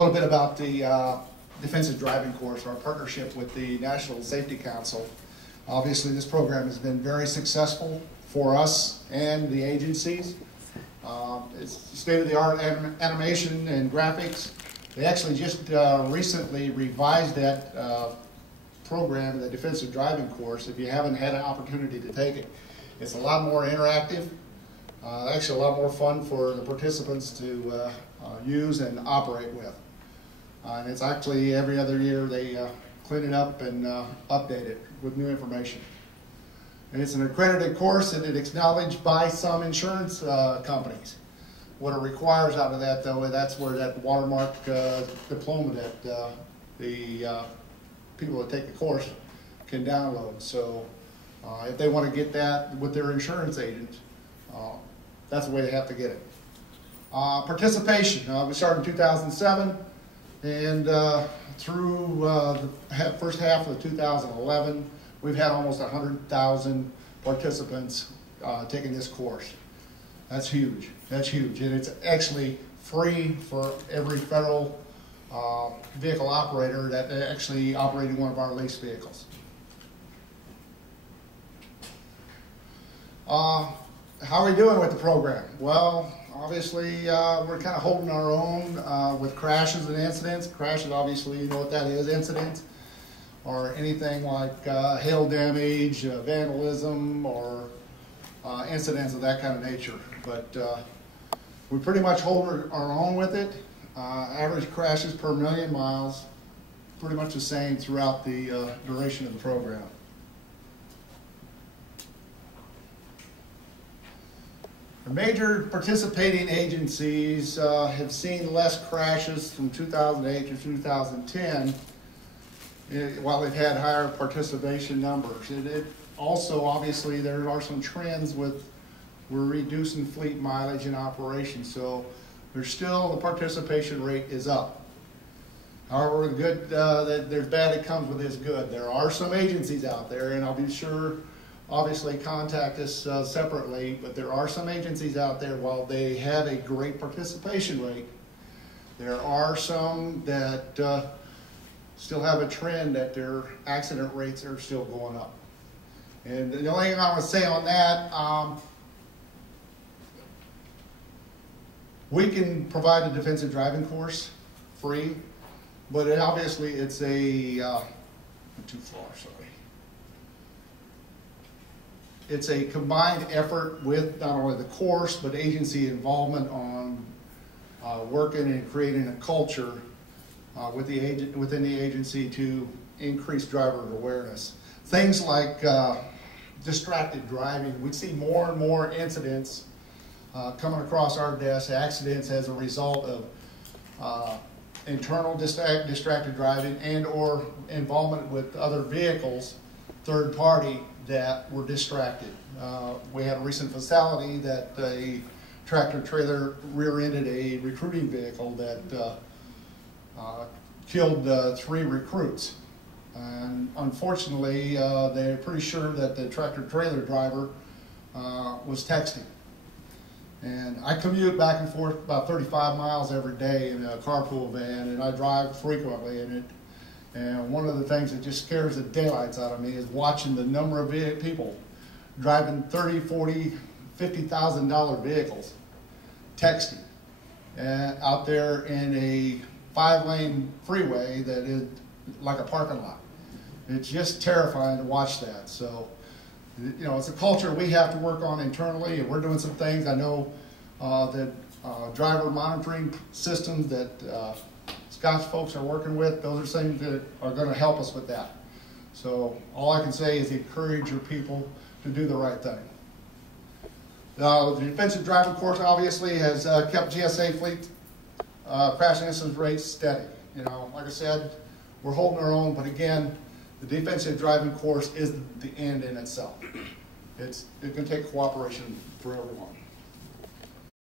A little bit about the defensive driving course, our partnership with the National Safety Council. Obviously, this program has been very successful for us and the agencies. It's state-of-the-art animation and graphics. They actually just recently revised that program, the defensive driving course. If you haven't had an opportunity to take it, it's a lot more interactive. Actually, a lot more fun for the participants to use and operate with. And it's actually every other year they clean it up and update it with new information. And it's an accredited course, and it's acknowledged by some insurance companies. What it requires out of that, though, that's where that watermark diploma that the people that take the course can download. So if they want to get that with their insurance agent, that's the way they have to get it. Participation, we started in 2007, and through the first half of 2011, we've had almost 100,000 participants taking this course. That's huge. That's huge. And it's actually free for every federal vehicle operator that actually operating one of our lease vehicles. How are we doing with the program? Well, obviously, we're kind of holding our own with crashes and incidents. Crashes, obviously, you know what that is, incidents, or anything like hail damage, vandalism, or incidents of that kind of nature. But we pretty much hold our own with it. Average crashes per million miles, pretty much the same throughout the duration of the program. The major participating agencies have seen less crashes from 2008 to 2010, while they've had higher participation numbers. It also, obviously, there are some trends with we're reducing fleet mileage and operations, so there's still the participation rate is up. However, the good that there's bad that comes with this good. There are some agencies out there, and I'll be sure, obviously, contact us separately, but there are some agencies out there, while they have a great participation rate, there are some that still have a trend that their accident rates are still going up. And the only thing I want to say on that, we can provide a defensive driving course free, but obviously it's a, I'm too far, sorry. It's a combined effort with not only the course, but agency involvement on working and creating a culture within the agency to increase driver awareness. Things like distracted driving. We see more and more incidents coming across our desk, accidents as a result of internal distracted driving and or involvement with other vehicles, third party, that were distracted. We had a recent fatality that a tractor trailer rear-ended a recruiting vehicle that killed 3 recruits. And unfortunately, they're pretty sure that the tractor trailer driver was texting. And I commute back and forth about 35 miles every day in a carpool van, and I drive frequently in it. And one of the things that just scares the daylights out of me is watching the number of people driving $30,000, $40,000, $50,000 vehicles, texting, out there in a 5-lane freeway that is like a parking lot. It's just terrifying to watch that. So, you know, it's a culture we have to work on internally, and we're doing some things. I know that driver monitoring systems that Scott's folks are working with, those are things that are going to help us with that. So all I can say is encourage your people to do the right thing. The defensive driving course obviously has kept GSA fleet crash incidence rates steady. You know, like I said, we're holding our own, but again, the defensive driving course is the end in itself. It can take cooperation for everyone.